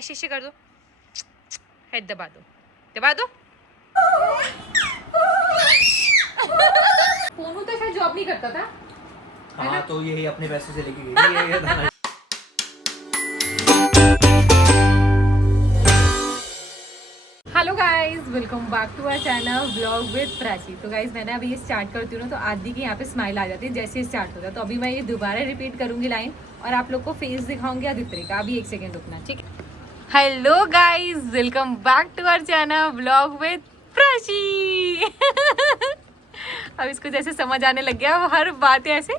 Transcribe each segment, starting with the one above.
शीशे कर दो, हेड दबा दो, दबा दो। फोनू तो शायद जॉब नहीं करता था। हाँ तो यही अपने पैसों से लेके गई है। Hello guys, welcome back to our channel vlog with Prachi. तो गाइस मैंने अभी ये स्टार्ट करती हूँ ना, तो आदि की यहाँ पे स्माइल आ जाती है जैसे स्टार्ट होता है। तो अभी मैं ये दोबारा रिपीट करूंगी लाइन और आप लोग को फेस दिखाऊंगी आदित्य का। अभी 1 सेकेंड रुकना, ठीक है। Hello guys, welcome back to our channel vlog with Prachi. अब इसको जैसे समझ आने लग गया, वो हर बात ऐसे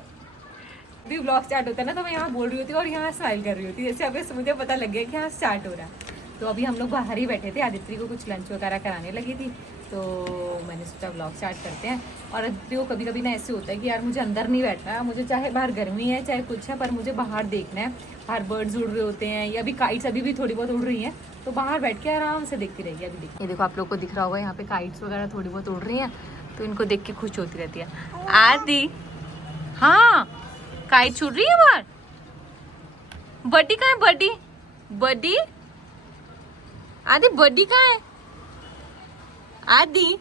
भी ब्लॉग स्टार्ट होता है ना, तो मैं यहाँ बोल रही होती और यहाँ स्माइल कर रही होती। जैसे अभी मुझे पता लग गया कि यहाँ स्टार्ट हो रहा है। तो अभी हम लोग बाहर ही बैठे थे, आदित्य को कुछ लंच वगैरह कराने लगी थी, तो मैंने सोचा व्लॉग स्टार्ट करते हैं। और आदित्य को कभी कभी ना ऐसे होता है कि यार मुझे अंदर नहीं बैठना है, मुझे चाहे बाहर गर्मी है चाहे कुछ है, पर मुझे बाहर देखना है। बाहर बर्ड्स उड़ रहे होते हैं, या अभी काइट्स अभी भी थोड़ी बहुत उड़ रही हैं, तो बाहर बैठ के आराम से देखती रहेगी। अभी देखिए, ये देखो आप लोग को दिख रहा होगा, यहाँ पे काइट्स वगैरह थोड़ी बहुत उड़ रही हैं, तो इनको देख के खुश होती रहती है आदि। हाँ, काइट छूट रही है बाहर। बड्डी कहाँ है? बड्डी बड्डी आदि, बड्डी कहाँ है? आदि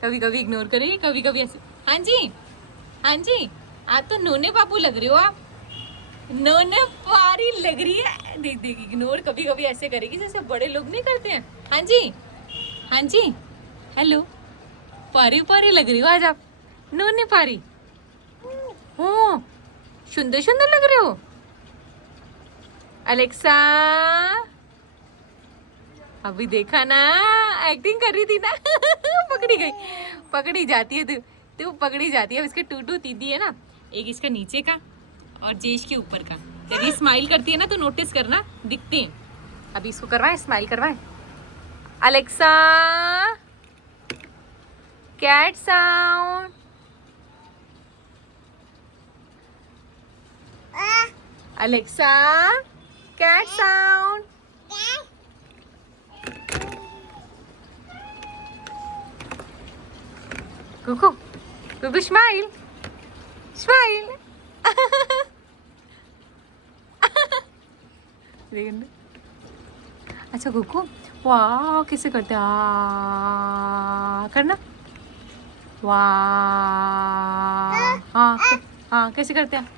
कभी कभी इग्नोर करेगी, कभी कभी ऐसे। हाँ जी, हाँ जी, आज तो नोने बाबू लग रहे हो आप, नोने पारी लग रही है। देख देख, इग्नोर कभी कभी ऐसे करेगी जैसे बड़े लोग नहीं करते हैं। हाँ जी, हाँ जी, हेलो, पारी पारी लग रही हो आज आप, नोने पारी। हो, सुंदर सुंदर लग रहे हो। अलेक्सा, अभी देखा ना, एक्टिंग कर रही थी ना। पकड़ी गई, पकड़ी जाती है तू पकड़ी जाती है। अब इसके टूटू दीदी है ना, एक इसका नीचे का और जेश के ऊपर का। जब ये स्माइल करती है ना तो नोटिस करना, दिखते हैं। अभी इसको करवाएं, स्माइल करवाएं। Alexa, cat sound. Alexa, cat sound. Kuku, Kuku smile, smile. अच्छा कुकू, वाह कैसे करते हैं? करना, वाह। हाँ हाँ, कैसे करते हैं?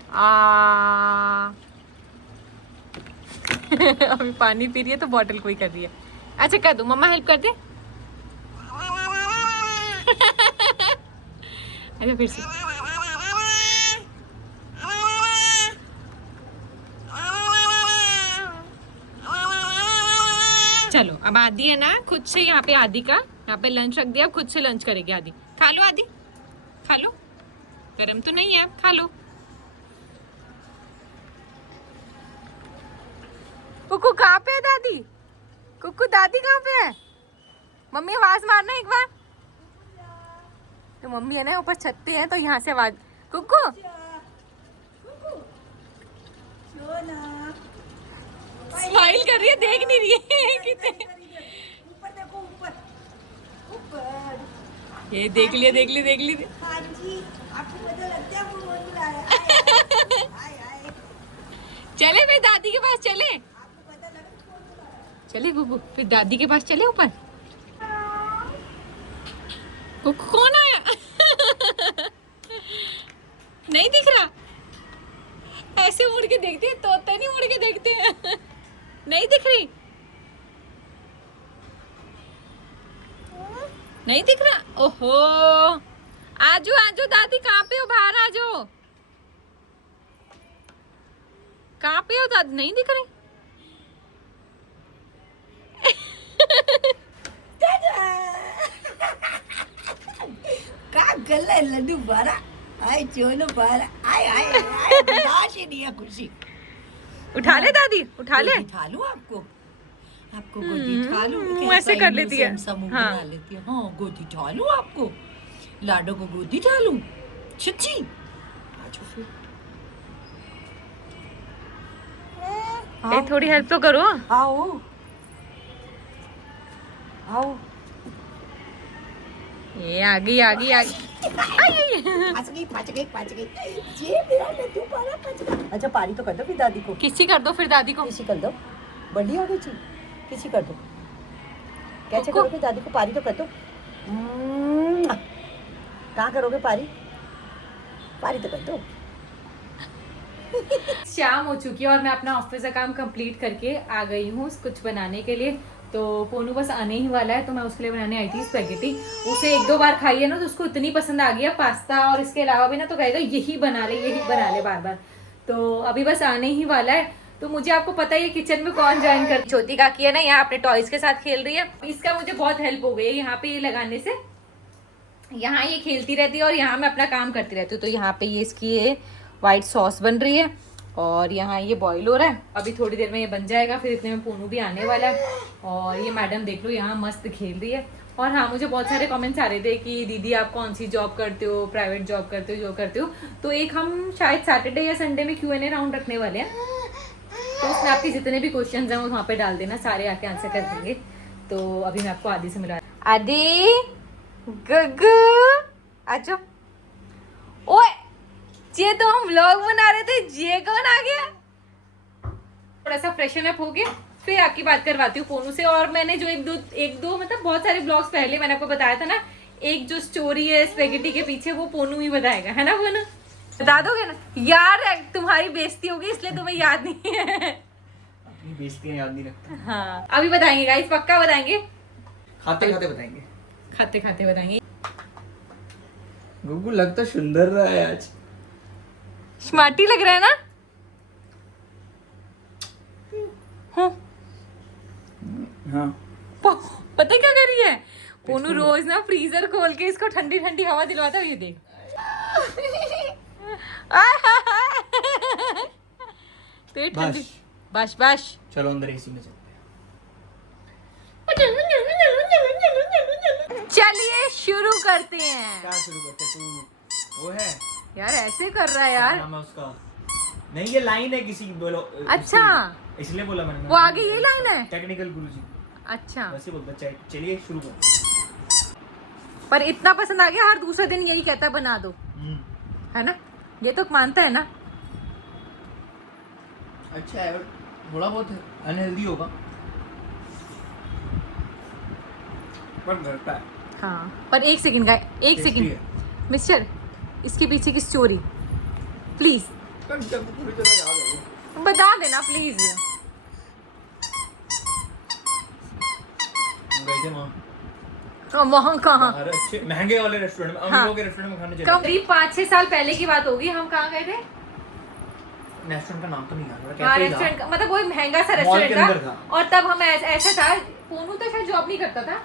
अभी पानी पी रही है तो बॉटल कोई कर रही है। अच्छा कर दो, मम्मा हेल्प कर दे। अच्छा फिर से। चलो अब आदि है ना, खुद से यहाँ पे आदि का यहाँ पे लंच रख दिया, अब खुद से लंच करेगी आदि। खा लो आदि, खा लो, गरम तो नहीं है, अब खा लो। कुकू कहाँ पे है दादी? कुकू दादी कहाँ पे है? मम्मी आवाज मारना एक बार। तो मम्मी है ना ऊपर छत पे है, तो यहाँ से आवाज। कुकू स्माइल कर रही है, देख नहीं रही है कितने। ऊपर देखो, ऊपर ऊपर। ये देख लिया, देख ली, देख ली। हाँ जी, आपको पता लगता है वो बुला रहा है। आए आए, चले फिर दादी के पास चले, आपको पता लगा। चले कुकू फिर दादी के पास चले ऊपर। कुकू कौन आया? नहीं दिख रहा, ऐसे उड़ के देखते हैं, तोते नहीं उड़ के देखते हैं। नहीं दिख रही, नहीं दिख रहा। ओहो, आजो आजो दादी, कहाँ पे हो? बाहर आजो, कहाँ पे हो दादी? नहीं दिख रही। का गले लड्डू बारा, आए चोनो बारा, आए आए आए, बर्दाश्त ही नहीं है खुशी। उठा ले दादी, उठा ले। गोदी उठा लूं आपको, आपको गोदी उठा लूं। ऐसे कर लेती है। हाँ लेती है। हाँ गोदी उठा लूं आपको, लाडो को गोदी उठा लूं। सच्ची आज फिर ए, थोड़ी हेल्प तो करो। आओ आओ। ये आ गई आ गई आ गई। फंस गई ये मेरा लड्डू पारा फंस गया। अच्छा पारी तो कर दो फिर दादी को। किसी कर दो फिर दादी को। किसी कर दो, बड़ी हो गई थी, किसी कर दो। कैसे को- करोगे दादी को? पारी तो कर दो। कहाँ करोगे पारी? पारी तो कर दो। शाम हो चुकी है और मैं अपना ऑफिस का काम कंप्लीट करके आ गई हूँ कुछ बनाने के लिए। तो पोनू बस आने ही वाला है, तो मैं उसके लिए बनाने आई थी स्पेगेटी। उसे एक दो बार खाई है ना, तो उसको इतनी पसंद आ गई है पास्ता, और इसके अलावा भी ना तो कहेगा यही बना ले बार बार। तो अभी बस आने ही वाला है। तो मुझे आपको पता ही है किचन में कौन ज्वाइन कर। छोटी काकी है ना यहाँ अपने टॉयज के साथ खेल रही है। इसका मुझे बहुत हेल्प हो गई है यहाँ पे ये लगाने से। यहाँ ये खेलती रहती है और यहाँ मैं अपना काम करती रहती हूँ। तो यहाँ पे ये इसकी ये वाइट सॉस बन रही है और यहाँ ये बॉईल हो रहा है। अभी थोड़ी देर में ये बन जाएगा, फिर इतने में पोनू भी आने वाला है। और ये मैडम देख लो यहाँ मस्त खेल रही है। और हाँ, मुझे बहुत सारे कमेंट्स आ रहे थे कि दीदी आप कौन सी जॉब करते हो, प्राइवेट जॉब करते हो, जो करते हो। तो एक हम शायद सैटरडे या संडे में Q&A राउंड रखने वाले हैं। तो उसमें आपके जितने भी क्वेश्चंस हैं वो वहाँ पे डाल देना, सारे आके आंसर कर देंगे। तो अभी मैं आपको आदि से मिला। आदि गगू आजो। ओए ये तो हम व्लॉग बना रहे थे, ये कौन आ गया? थोड़ा सा फ्रेशन अप हो गया, फिर आपकी बात करवाती हूँ पोनू से। और मैंने जो एक दो मतलब बहुत सारे ब्लॉग्स पहले मैंने आपको बताया था ना, एक जो स्टोरी है स्पेगेटी के पीछे वो पोनू ही बताएगा, है ना पोनू? बता दोगे ना यार? तुम्हारी बेइज्जती होगी इसलिए तुम्हें याद नहीं है। अपनी बेइज्जतियां याद नहीं रखता। हाँ अभी बताएंगे गाइस, पक्का बताएंगे। खाते खाते बताएंगे। खाते खाते बताएंगे। गुगु लगता सुंदर रहा है आज। स्मार्टी लग रहा है ना? हाँ। पता क्या कर रही है पोनू? रोज ना फ्रीजर खोल के इसको ठंडी ठंडी हवा दिलवाता है। ये देख तो ये ठंडी। बस बस चलो अंदर एसी में चलते हैं। चलिए शुरू करते हैं। क्या शुरू करते हैं? तू वो है यार ऐसे कर रहा है यार। नाम है उसका? नहीं ये लाइन है किसी बोलो। अच्छा इसलिए बोला मैंने। वो आगे ये लाइन है। टेक्निकल गुरुजी। अच्छा वैसे बोलता। चलिए शुरू करो। पर इतना पसंद आ गया, हर दूसरे दिन यही कहता बना दो, है ना? ये तो मानता है ना। अच्छा है, थोड़ा बहुत अनहेल्दी होगा पर करता है। हाँ पर एक सेकंड का, एक Tasty सेकंड मिस्टर, इसके पीछे की स्टोरी प्लीज पूरी तरह याद है। बता देना प्लीज। गए थे वहाँ वहाँ कहाँ? बाहर अच्छे महंगे वाले रेस्टोरेंट में, अमीरों के रेस्टोरेंट में खाने चले कब? 5-6 साल पहले की बात होगी। हम कहाँ गए थे? रेस्टोरेंट का नाम तो नहीं याद आ हाँ रहा। कैफे रेस्टोरेंट था। मतलब वही महंगा सा मॉल के रेस्टोरेंट अंदर था। था। और तब हम ऐसा था, पोनू तो शायद जॉब नहीं करता था।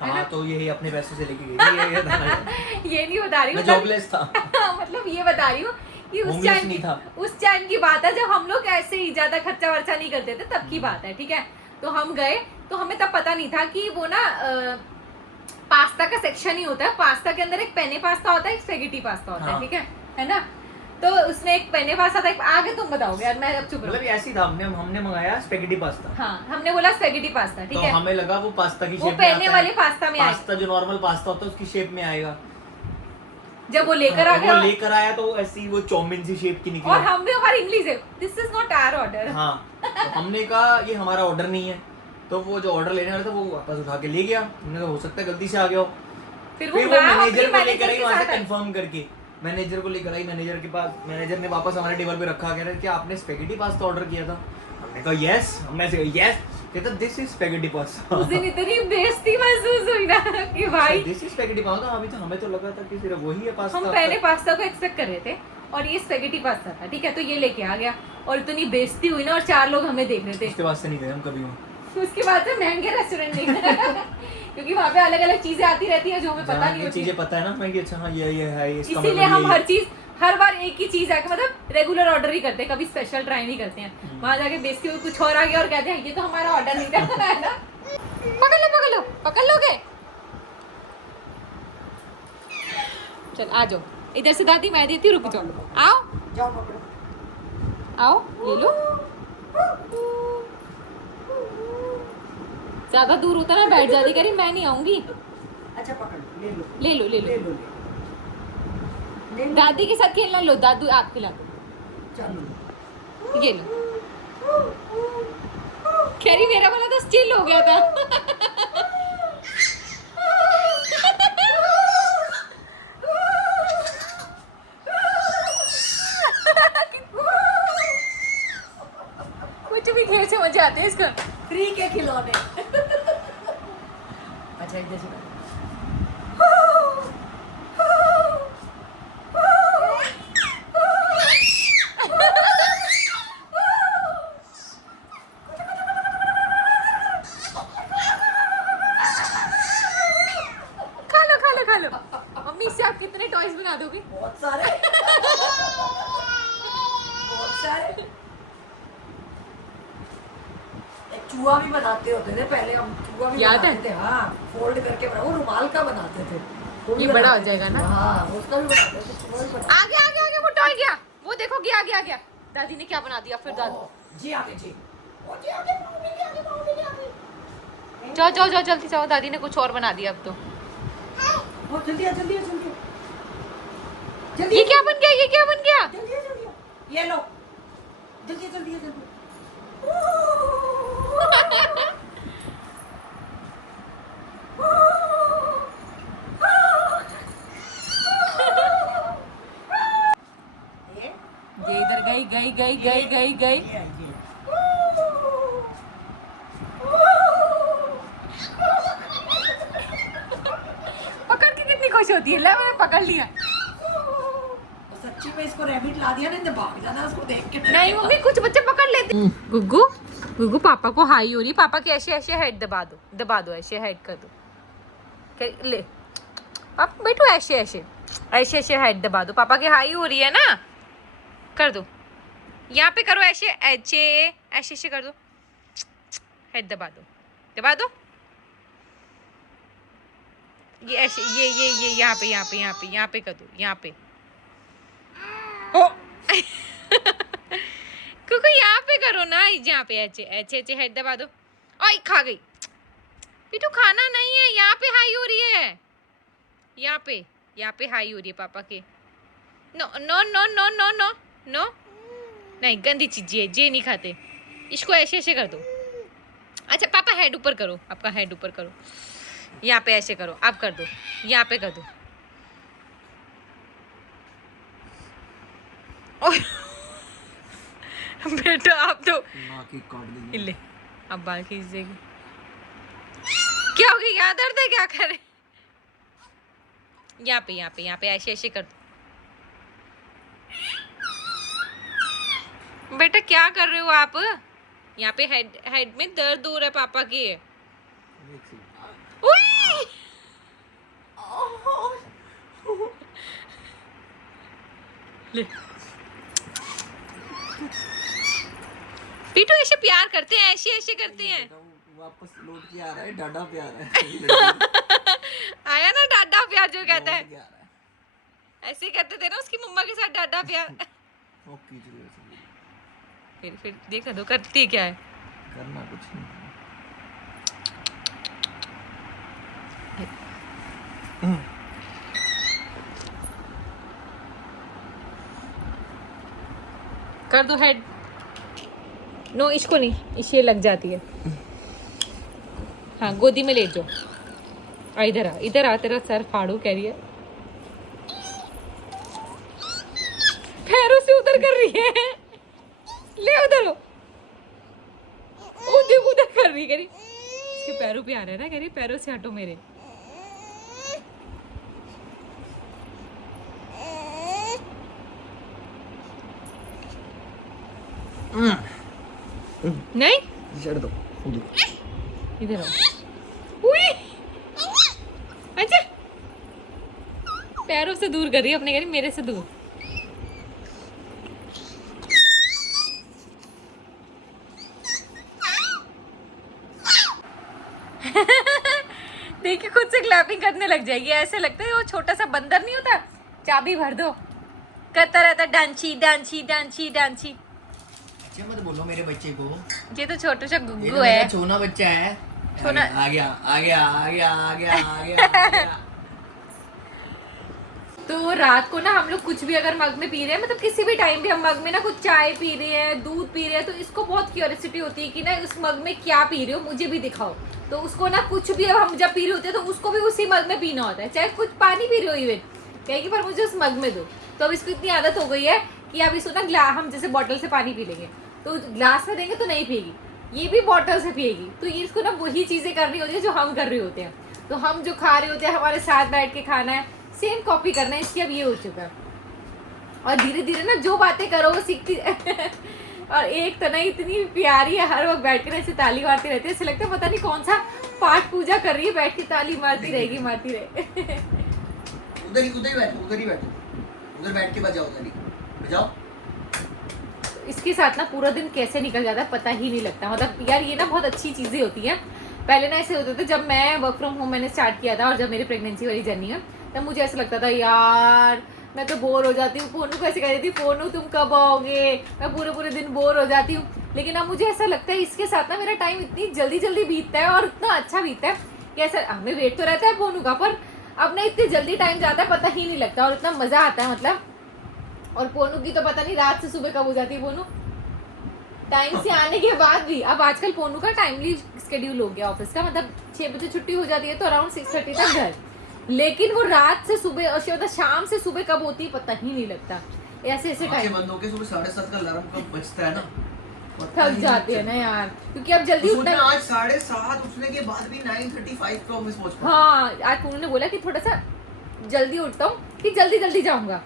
हाँ तो यही अपने पैसों से लेके गई थी, ये था ना। ये नहीं बता रही हूँ, मैं जॉबलेस था। मतलब ये बता रही हूँ कि Homeless नहीं था। उस टाइम की बात है जब हम लोग ऐसे ही ज्यादा खर्चा वर्चा नहीं करते थे, तब की बात है, ठीक है? तो हम गए तो हमें तब पता नहीं था कि वो ना पास्ता का सेक्शन ही होता है। पास्ता के अंदर एक पेने पास्ता होता है, एक स्पेगेटी पास्ता होता है, हाँ। ठीक है ना? तो उसमें एक पेने पास्ता था। आगे तुम बताओगे यार, मैं अब चुप मतलब रहूं। ऐसी था, हमने मंगाया स्पेगेटी पास्ता। हाँ हमने बोला स्पेगेटी पास्ता, ठीक तो है? हमें लगा वो पास्ता की वो शेप में पेने वाले पास्ता में आएगा। पास्ता जो नॉर्मल पास्ता होता है उसकी शेप में आएगा। जब वो लेकर आ वो गया लेकर आया तो ऐसी वो चौमिन सी शेप की निकली। और हम भी, हमारी इंग्लिश है, this is not our order. हाँ तो हमने कहा ये हमारा ऑर्डर नहीं है। तो वो जो ऑर्डर लेने वाला था वो वापस उठा के ले गया। हमने कहा हो सकता है गलती से आ गया हो। फिर फिर वो मैम मैनेजर अपनी को लेकर आई के वहां से साथ आई। कंफर्म करके। मैनेजर को लेकर आई, मैनेजर के पास, मैनेजर ने वापस हमारे टेबल पे रखा। कह रहे कि आपने स्पेगेटी पास्ता ऑर्डर किया था। हमने कहा यस। हमने से यस कहता दिस इज स्पेगेटी पास्ता। उस दिन इतनी बेइज्जती महसूस हुई ना कि भाई दिस इज स्पेगेटी पास्ता। अभी तो हमें तो लगा था कि सिर्फ वही है पास्ता। हम पहले पास्ता को एक्सपेक्ट कर रहे थे और ये स्पेगेटी पास्ता था, ठीक है? तो ये लेके आ गया और इतनी बेइज्जती हुई ना, और 4 लोग हमें देख रहे थे। उसके बाद से नहीं गए हम कभी वहाँ। उसके बाद से महंगे रेस्टोरेंट नहीं गए क्योंकि वहाँ पे अलग अलग चीजें आती रहती है जो हमें पता नहीं होती। चीजें पता है ना हमें कि अच्छा हाँ ये है इसका इसीलिए मतलब हम ये हर चीज हर बार एक ही चीज आके मतलब रेगुलर ऑर्डर ही करते हैं, कभी स्पेशल ट्राई नहीं करते हैं। वहां जाके बेइज्जती हुई, कुछ और आ गया और कहते हैं ये तो हमारा ऑर्डर नहीं था, है ना? पकड़ लोगे। चल आ जाओ इधर से, दादी मैं देती हूँ, रुक जाओ। आओ जाओ पकड़ो। आओ ले लो। ज्यादा दूर होता ना बैठ जाती, कह रही मैं नहीं आऊंगी। अच्छा पकड़ो। ले लो ले लो। दादी के साथ खेलना, लो दादू आप खिला दो। चलो ये लो। खैरी मेरा वाला तो स्टिल हो गया था। कुछ भी खेल से मजे आते हैं इसका। फ्री के खिलौने। अच्छा एक जैसे खा लो। मम्मी इससे आप कितने टॉयज बना दोगी? बहुत सारे बहुत सारे। एक चूहा भी बनाते होते थे पहले हम, चूहा भी याद है? बनाते थे। हाँ फोल्ड करके बना, वो रुमाल का बनाते थे। वो भी ये बड़ा हो बनाते जाएगा थे। ना? हाँ उसका भी बनाते थे, चूहा भी बनाते आगे वो टॉय गया, वो देखो गया। दादी ने क्या बना दिया फिर? थे। दादी जी आगे जी, ओ जी आगे, बाहुबली आगे। जाओ जल्दी जाओ, दादी ने कुछ और बना दिया अब तो। ओ जल्दी आ। ये क्या बन गया? ये लो जल्दी। ये इधर गई। ये। पकड़ के कितनी खुश होती है। ले मैंने पकड़ लिया। सच्ची में इसको रैबिट ला दिया ना, भाग जाना उसको देख के। नहीं मम्मी, कुछ बच्चे पकड़ लेते। गुग्गू पापा को हाई हो रही। पापा के ऐसे हेड दबा दो, ऐसे हेड कर दो। ले पापा बैठो, ऐसे हेड दबा दो। पापा की हाई हो रही है ना, कर दो। यहाँ पे करो ऐसे कर दो। हेड दबा दो। ये ऐसे ये यहाँ पे कर दो, यहाँ पे। क्योंकि यहाँ पे करो ना, यहाँ पे ऐसे हेड दबा दो। ओए खा गई। पीटू खाना नहीं है, यहाँ पे हाई हो रही है। यहाँ पे हाई हो रही है पापा के। नो नहीं, गंदी चीज ये नहीं खाते। इसको ऐसे कर दो। अच्छा पापा हेड ऊपर करो, आपका हेड ऊपर करो। यहाँ पे ऐसे करो, आप कर दो। यहाँ पे कर दो। बेटा आप तो ले, अब बाल खींच देगी। क्या हो गया? दर्द है? क्या करे? यहाँ पे ऐसे कर दो। बेटा क्या कर रहे हो आप? यहाँ पे हेड में दर्द हो रहा है पापा के। उई! ले। पीटू ऐसे प्यार करते हैं, ऐसे करते हैं। वापस लौट के आ रहा है, डाडा प्यार है। आया ना डाडा प्यार जो कहता है, ऐसे कहते थे ना उसकी मम्मा के साथ, डाडा प्यार। फिर देखा दो करती क्या है। करना कुछ नहीं। कर दो हेड। नो इसको नहीं, इसे लग जाती है। हाँ गोदी में लेट जाओ। इधर आ तेरा सर फाड़ू कह रही है। पैरों से उधर कर रही है। ले उधर उधर कर रही, कह रही इसके पैरों पे आ रहा है ना, कह रही पैरों से हटो मेरे। नहीं छेड़ दो। इधर आओ। उई! अच्छा पैरों से दूर कर रही है अपने, कह रही मेरे से दूर। देखिए खुद से क्लैपिंग करने लग जाएगी। ऐसे लगता है वो छोटा सा बंदर नहीं होता, चाबी भर दो करता रहता डांची डांची डांची डांची। अच्छा मत बोलो मेरे बच्चे को। ये तो छोटा सा ये गुग्गू तो है। मेरा छोना बच्चा है। छोना आ गया। तो रात को ना हम लोग कुछ भी अगर मग में पी रहे हैं, मतलब किसी भी टाइम भी हम मग में ना कुछ चाय पी रहे हैं, दूध पी रहे हैं, तो इसको बहुत क्यूरियोसिटी होती है कि ना उस मग में क्या पी रहे हो, मुझे भी दिखाओ। तो उसको ना कुछ भी अब हम जब पी रहे होते हैं तो उसको भी उसी मग में पीना होता है, चाहे कुछ पानी पी रहे हो इवन, कहेगी पर मुझे उस मग में दो। तो अब इसको इतनी आदत हो गई है कि अब इसको ना हम जैसे बॉटल से पानी पी लेंगे तो ग्लास में देंगे तो नहीं पिएगी, ये भी बॉटल से पिएगी। तो ये इसको ना वही चीज़ें करनी होती है जो हम कर रहे होते हैं। तो हम जो खा रहे होते हैं, हमारे साथ बैठ के खाना है, सेम कॉपी करना है, इसकी अब ये हो चुका है। और धीरे धीरे ना जो बातें करो वो सीखती और एक तो ना इतनी प्यारी है, हर वक्त बैठ कर ऐसे ताली मारती रहती है, ऐसे लगता है पता नहीं कौन सा पाठ पूजा कर रही है, बैठ के ताली मारती रहेगी, मारती रहे। उधर ही बैठो, उधर बैठ के बजाओ, उधर ही बजाओ। इसके साथ ना पूरा दिन कैसे निकल जाता है पता ही नहीं लगता। मतलब यार ये ना बहुत अच्छी चीज़ें होती हैं। पहले ना ऐसे होते थे, जब मैं वर्क फ्रॉम होम मैंने स्टार्ट किया था और जब मेरी प्रेगनेंसी वाली जर्नी है, तब मुझे ऐसा लगता था यार मैं तो बोर हो जाती हूँ। पोनू को ऐसे कह रही थी, पोनू तुम कब आओगे, मैं पूरे पूरे दिन बोर हो जाती हूँ। लेकिन अब मुझे ऐसा लगता है इसके साथ ना मेरा टाइम इतनी जल्दी जल्दी बीतता है और इतना अच्छा बीतता है कि ऐसा हमें वेट तो रहता है पोनू का, पर अब ना इतनी जल्दी टाइम जाता है पता ही नहीं लगता और इतना मज़ा आता है। मतलब और पोनू की तो पता नहीं रात से सुबह कब हो जाती है। पोनू टाइम से आने के बाद भी, अब आजकल पोनू का टाइमली स्केड्यूल हो गया ऑफिस का, मतलब 6 बजे छुट्टी हो जाती है तो अराउंड 6:30 तक घर। लेकिन वो रात से सुबह और मतलब शाम से सुबह कब होती है पता ही नहीं लगता। ऐसे ऐसे टाइम बंद होके सुबह 7:30 का अलार्म कब बजता है ना, थक जाते हैं ना यार, क्योंकि अब जल्दी तो उठना। आज 7:30 उठने के बाद भी 9:35 पे ऑफिस पहुंच पाऊं। हाँ आज पोनू ने बोला कि थोड़ा सा जल्दी उठता हूँ कि जल्दी जल्दी जाऊंगा,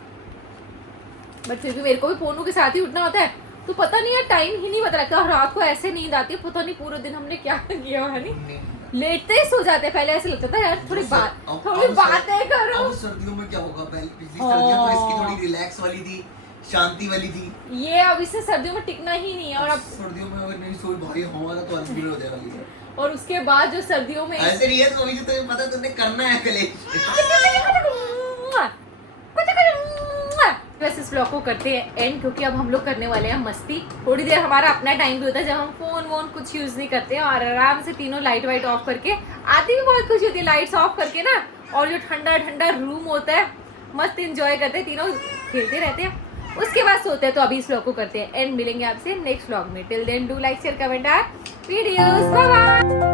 बट फिर भी मेरे को भी पोनू के साथ ही उठना होता है, तो पता नहीं यार टाइम ही नहीं पता लगता। रात को ऐसे नींद आती है, पता नहीं पूरे दिन हमने क्या किया है। नहीं लेटते ही सो जाते हैं। पहले ऐसे लगता था यार थोड़ी बातें करो। अब सर्दियों में क्या होगा, पहले पिछली सर्दियां तो इसकी थोड़ी रिलैक्स वाली थी, शांति वाली थी। ये अब इससे सर्दियों में टिकना ही नहीं है। और अब सर्दियों में अगर मेरी सोई भारी हमारा तो अलग हो जाने वाली है। और उसके बाद जो सर्दियों में ऐसे नहीं है सोई जो तुम्हें पता तुमने करना है कलेश। वैसे इस ब्लॉग को करते हैं एंड, क्योंकि अब हम लोग करने वाले हैं मस्ती। थोड़ी देर हमारा अपना टाइम भी होता है जब हम फोन वोन कुछ यूज नहीं करते हैं और आराम से तीनों लाइट वाइट ऑफ करके आती भी बहुत खुशी होती है लाइट्स ऑफ करके ना, और जो ठंडा ठंडा रूम होता है मस्त इंजॉय करते हैं, तीनों खेलते रहते हैं। उसके बाद सोते हैं। तो अभी इस ब्लॉग को करते हैं एंड, मिलेंगे आपसे नेक्स्ट ब्लॉग में। Till then do like share comment our videos, bye bye.